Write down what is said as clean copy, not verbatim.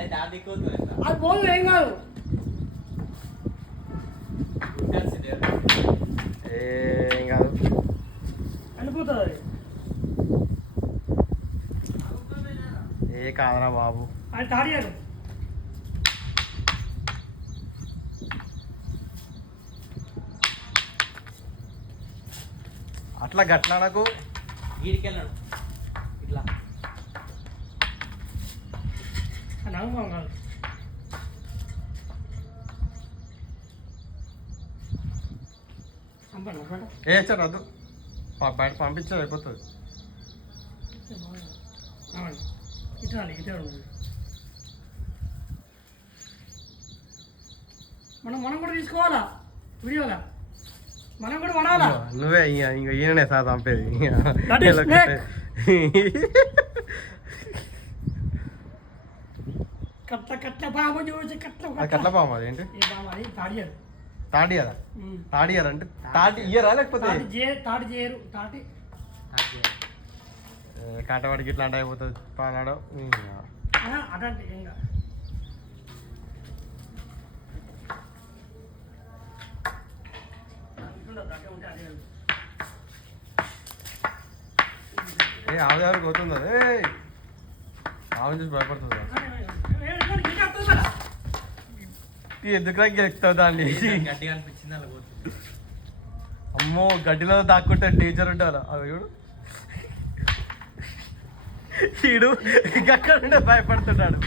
అది పోదు ఏం కాదు ఏం కాదు వెళ్ళిపోతుంది ఏ కాదరా బాబు అది తాడియారు అట్లా గట్లా నాకు గీడికెళ్ళాడు ఇట్లా నమ్మకం కాదు ఏ సార్ వద్దు బయట పంపించే అయిపోతుంది ఇట్లా ఇట్లా మనం కూడా తీసుకోవాలా వీడియోలా మనం కూడా పడాలా నువ్వే ఇంకా ఈయననే సార్ చంపేది That is snake. కట్ల పాము చూసి కట్ల పాము అది ఏంటి అది తాడియారు తాడియరా తాడియర్ అంటే తాటి ఇయ్యరా లేకపోతే తాటి చేయరు తాటి కాటవాడికి ఇట్లా అంటే అయిపోతుంది పానాడు అదంటే ఇంకా ఏ ఆవిడ ఎవరికి పోతుంది అది ఆవిడ చూసి భయపడుతుంది ఎందుకు గెలుస్తావు దాన్ని గట్టిగా అనిపించింది అలా పోతుంది అమ్మో గడ్డిలో దాక్కుంటే టీచర్ ఉంటారు అవి చూడు వీడు అక్కడ భయపడుతున్నాడు